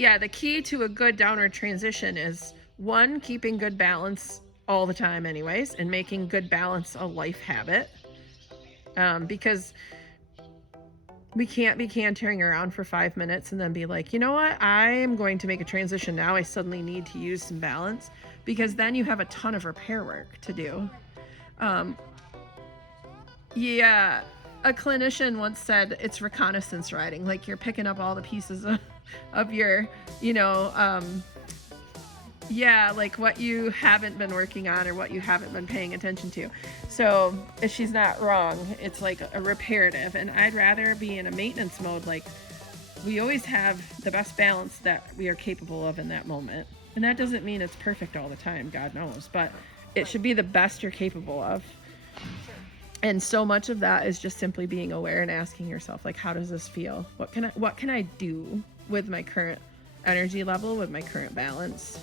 Yeah, the key to a good downward transition is one, keeping good balance all the time, anyways, and making good balance a life habit. Because we can't be cantering around for 5 minutes and then be like, you know what, I am going to make a transition now. I suddenly need to use some balance, because then you have a ton of repair work to do. Yeah, a clinician once said it's reconnaissance riding. Like, you're picking up all the pieces of your, you know, yeah, like what you haven't been working on or what you haven't been paying attention to. So if she's not wrong, it's like a reparative. And I'd rather be in a maintenance mode. Like, we always have the best balance that we are capable of in that moment. And that doesn't mean it's perfect all the time, God knows, but it should be the best you're capable of. And so much of that is just simply being aware and asking yourself, like, how does this feel? What can I do with my current energy level, with my current balance,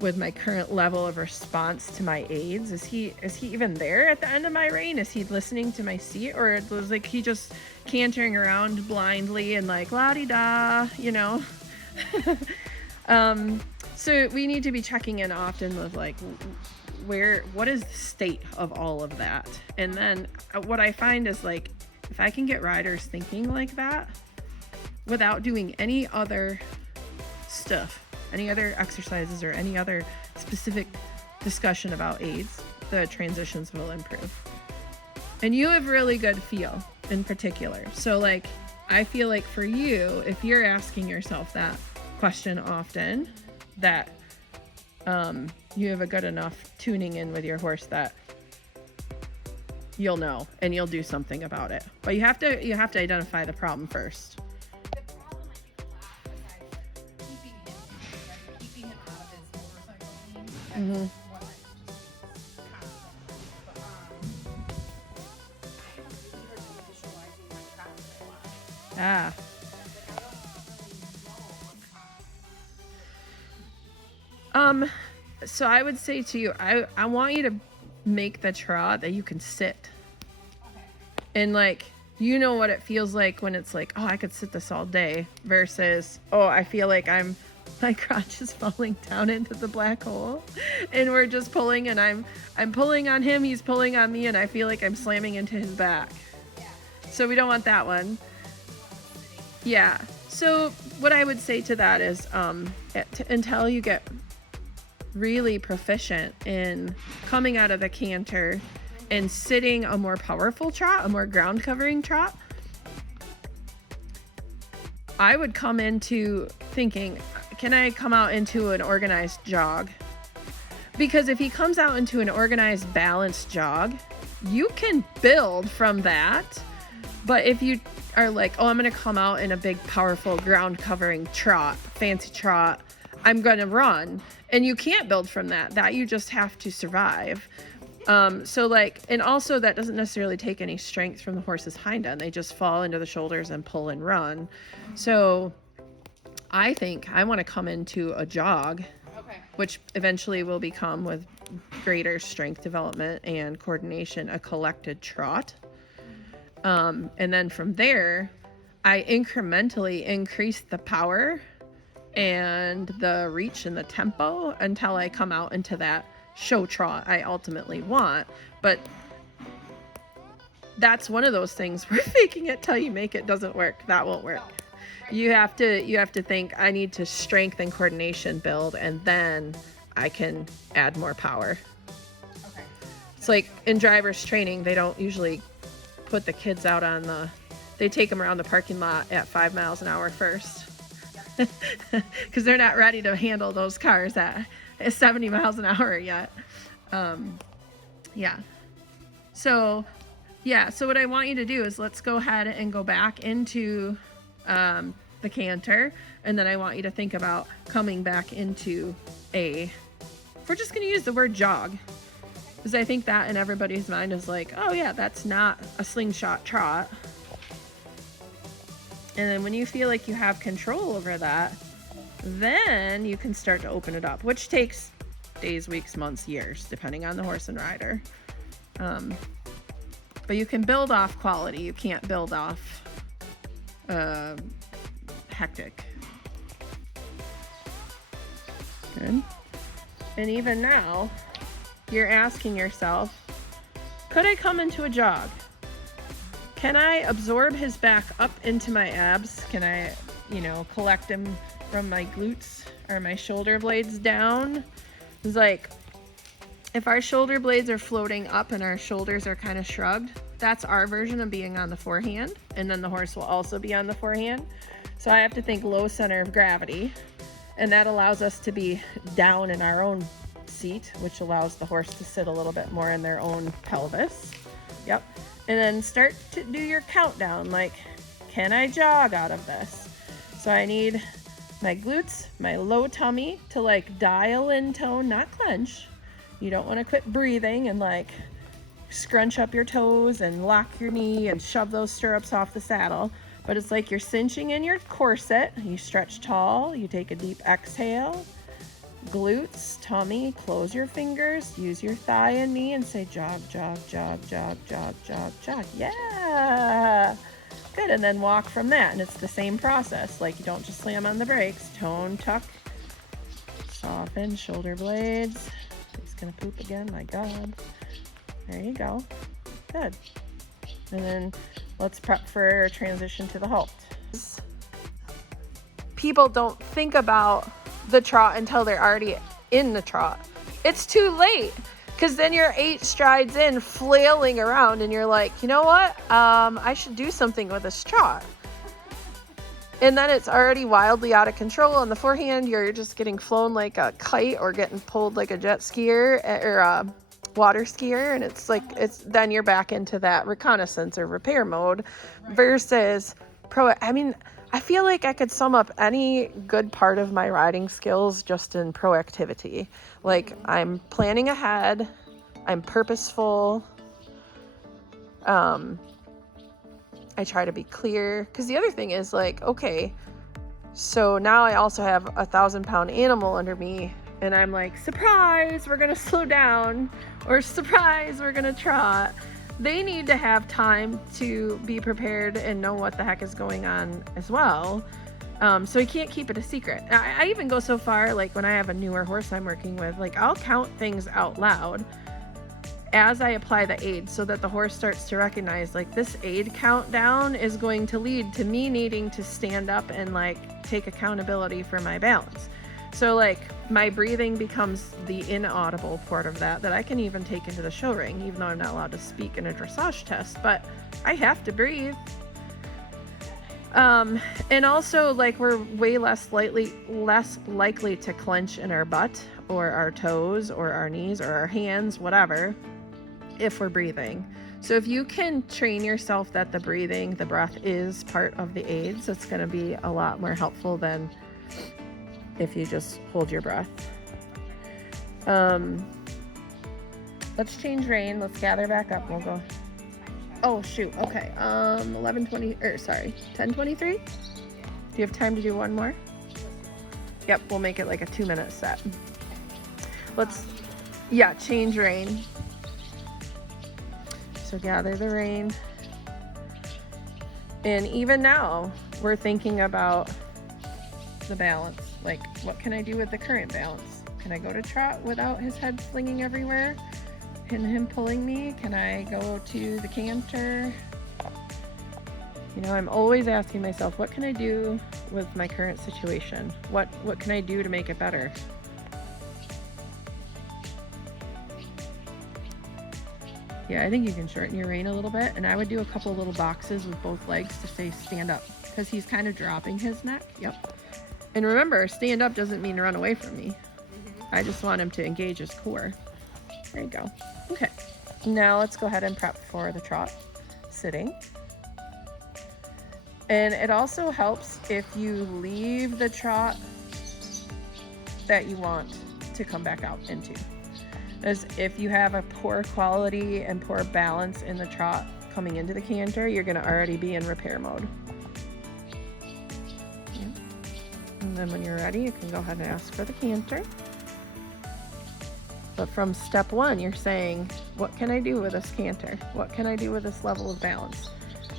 with my current level of response to my aids? Is he even there at the end of my rein? Is he listening to my seat, or was like he just cantering around blindly and like la-di-da, you know? So we need to be checking in often with like, what is the state of all of that? And then what I find is, like, if I can get riders thinking like that without doing any other stuff, any other exercises, or any other specific discussion about aids, the transitions will improve. And you have really good feel in particular. So like, I feel like for you, if you're asking yourself that question often, that you have a good enough tuning in with your horse that you'll know and you'll do something about it. But you have to identify the problem first. The problem I think besides keeping him out of his motorcycle game, that's Mhm. what I just constant. But I haven't really heard him visualizing my traffic a lot. Ah. Like, I don't really know. So I would say to you, I want you to make the trot that you can sit. Okay. And like, you know what it feels like when it's like, oh, I could sit this all day, versus, oh, I feel like my crotch is falling down into the black hole and we're just pulling, and I'm pulling on him, he's pulling on me, and I feel like I'm slamming into his back. Yeah. So we don't want that one. Yeah. So what I would say to that is, until you get really proficient in coming out of the canter and sitting a more powerful trot, a more ground covering trot, I would come into thinking, can I come out into an organized jog? Because if he comes out into an organized, balanced jog, you can build from that. But if you are like, oh, I'm going to come out in a big, powerful ground covering trot, fancy trot, I'm going to run. And you can't build from that you just have to survive. So like, and also that doesn't necessarily take any strength from the horse's hind end. They just fall into the shoulders and pull and run. So I think I want to come into a jog, Okay. which eventually will become, with greater strength development and coordination, a collected trot. And then from there, I incrementally increase the power and the reach and the tempo until I come out into that show trot I ultimately want. But that's one of those things where faking it till you make it doesn't work. That won't work. You have to think, I need to strength and coordination build, and then I can add more power. Okay. It's like in driver's training, they don't usually put the kids out they take them around the parking lot at 5 miles an hour first. Because they're not ready to handle those cars at 70 miles an hour yet. Yeah. So what I want you to do is, let's go ahead and go back into the canter, and then I want you to think about coming back into we're just going to use the word jog, because I think that in everybody's mind is like, oh yeah, that's not a slingshot trot. And then when you feel like you have control over that, then you can start to open it up, which takes days, weeks, months, years, depending on the horse and rider. But you can build off quality. You can't build off hectic. Good. And even now, you're asking yourself, could I come into a jog? Can I absorb his back up into my abs? Can I, collect him from my glutes or my shoulder blades down? It's like, if our shoulder blades are floating up and our shoulders are kind of shrugged, that's our version of being on the forehand. And then the horse will also be on the forehand. So I have to think low center of gravity. And that allows us to be down in our own seat, which allows the horse to sit a little bit more in their own pelvis. Yep. And then start to do your countdown. Like, can I jog out of this? So I need my glutes, my low tummy to like dial in tone, not clench. You don't want to quit breathing and like scrunch up your toes and lock your knee and shove those stirrups off the saddle. But it's like you're cinching in your corset. You stretch tall. You take a deep exhale. Glutes, tummy, close your fingers. Use your thigh and knee and say jog, jog, jog, jog, jog, jog, jog. Yeah. Good. And then walk from that. And it's the same process. Like you don't just slam on the brakes. Tone, tuck, soften, shoulder blades. He's going to poop again. My God. There you go. Good. And then let's prep for transition to the halt. People don't think about the trot until they're already in the trot. It's too late because then you're 8 strides in flailing around and you're like, you know what? I should do something with this trot. And then it's already wildly out of control. On the forehand, you're just getting flown like a kite or getting pulled like a jet skier or a water skier. And it's like, then you're back into that reconnaissance or repair mode versus I feel like I could sum up any good part of my riding skills just in proactivity. Like I'm planning ahead, I'm purposeful, I try to be clear. Because the other thing is like, okay, so now I also have a 1,000-pound animal under me and I'm like, surprise, we're gonna slow down, or surprise, we're gonna trot. They need to have time to be prepared and know what the heck is going on as well. So you can't keep it a secret. I even go so far, like when I have a newer horse I'm working with, like I'll count things out loud as I apply the aid so that the horse starts to recognize like this aid countdown is going to lead to me needing to stand up and like take accountability for my balance. So like my breathing becomes the inaudible part of that I can even take into the show ring, even though I'm not allowed to speak in a dressage test, but I have to breathe. And also like we're way less likely to clench in our butt or our toes or our knees or our hands, whatever, if we're breathing. So if you can train yourself that the breath is part of the aids, it's going to be a lot more helpful than if you just hold your breath. Let's change rein. Let's gather back up. We'll go. Oh shoot. Okay. 10:23. Do you have time to do one more? Yep. We'll make it like a 2-minute set. Change rein. So gather the rein. And even now, we're thinking about the balance. Like, what can I do with the current balance? Can I go to trot without his head flinging everywhere and him pulling me? Can I go to the canter? I'm always asking myself, what can I do with my current situation? What can I do to make it better? Yeah, I think you can shorten your rein a little bit, and I would do a couple little boxes with both legs to say stand up because he's kind of dropping his neck. Yep. And remember, stand up doesn't mean run away from me. I just want him to engage his core. There you go. Okay. Now let's go ahead and prep for the trot. Sitting. And it also helps if you leave the trot that you want to come back out into. As if you have a poor quality and poor balance in the trot coming into the canter, you're going to already be in repair mode. And then when you're ready, you can go ahead and ask for the canter. But from step 1, you're saying, what can I do with this canter? What can I do with this level of balance?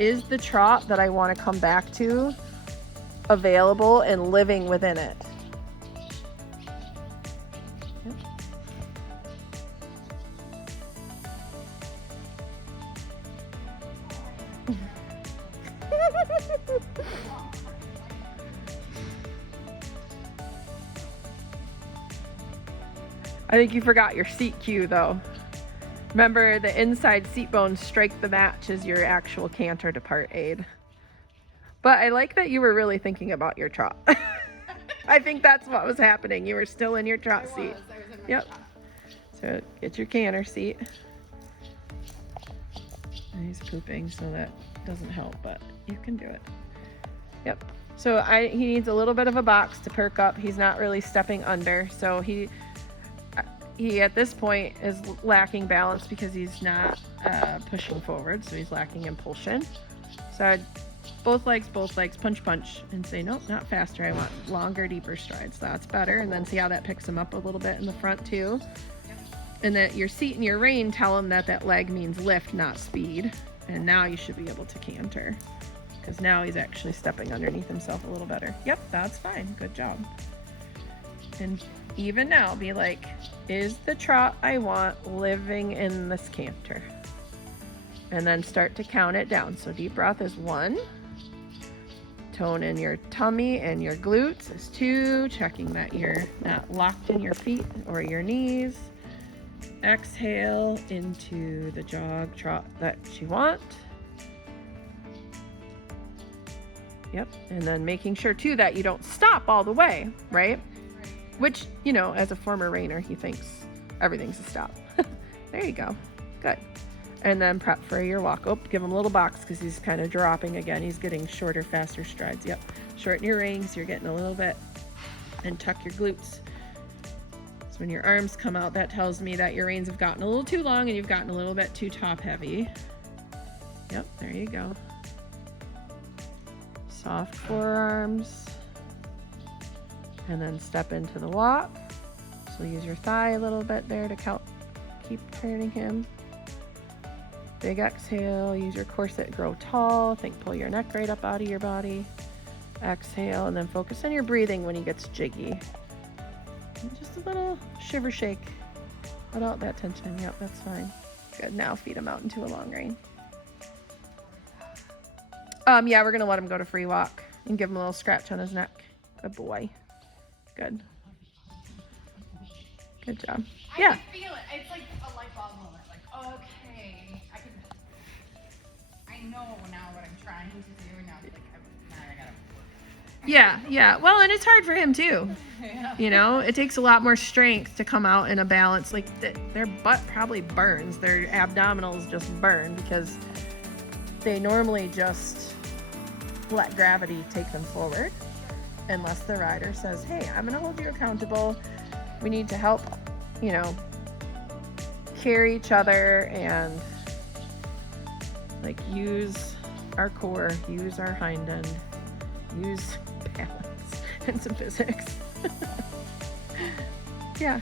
Is the trot that I want to come back to available and living within it? I think you forgot your seat cue though. Remember, the inside seat bones strike the match as your actual canter depart aid. But I like that you were really thinking about your trot. I think that's what was happening. You were still in your trot seat. I was in my Yep. shop. So get your canter seat. And he's pooping, so that doesn't help, but you can do it. Yep. So he needs a little bit of a box to perk up. He's not really stepping under, so he at this point is lacking balance because he's not pushing forward, so he's lacking impulsion. So I'd both legs, punch, and say, nope, not faster. I want longer, deeper strides. That's better. And then see how that picks him up a little bit in the front too. And that your seat and your rein tell him that leg means lift, not speed. And now you should be able to canter, because now he's actually stepping underneath himself a little better. Yep, that's fine. Good job. And even now, be like, is the trot I want living in this canter? And then start to count it down. So deep breath is 1. Tone in your tummy and your glutes is 2. Checking that you're not locked in your feet or your knees. Exhale into the jog trot that you want. Yep. And then making sure too that you don't stop all the way, right? Which, you know, as a former reiner, he thinks everything's a stop. There you go. Good. And then prep for your walk. Oh, give him a little box because he's kind of dropping again. He's getting shorter, faster strides. Yep. Shorten your reins. You're getting a little bit. And tuck your glutes. So when your arms come out, that tells me that your reins have gotten a little too long and you've gotten a little bit too top heavy. Yep. There you go. Soft forearms. And then step into the walk. So use your thigh a little bit there to keep turning him. Big exhale, use your corset, grow tall. Think pull your neck right up out of your body. Exhale, and then focus on your breathing when he gets jiggy. And just a little shiver shake. Let out that tension. Yep, that's fine. Good, now feed him out into a long rein. Yeah, we're gonna let him go to free walk and give him a little scratch on his neck. Good boy. Good. Good job. Yeah. I can feel it. It's like a light bulb moment. Like, okay, I know now what I'm trying to do. Now, like, now I gotta work. Yeah. Well, and it's hard for him too. Yeah. You know, it takes a lot more strength to come out in a balance. Like their butt probably burns. Their abdominals just burn because they normally just let gravity take them forward. Unless the rider says, hey, I'm gonna hold you accountable. We need to help, you know, carry each other and like use our core, use our hind end, use balance and some physics. Yeah.